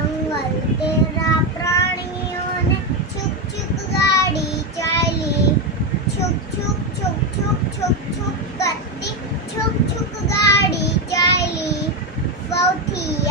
જંગલ તેરા પ્રાણીઓને છુક છુક ગાડી ચાલી, છુક છુક છુક છુક છુક છુક કરતી છુક છુક ગાડી ચાલી. સૌથી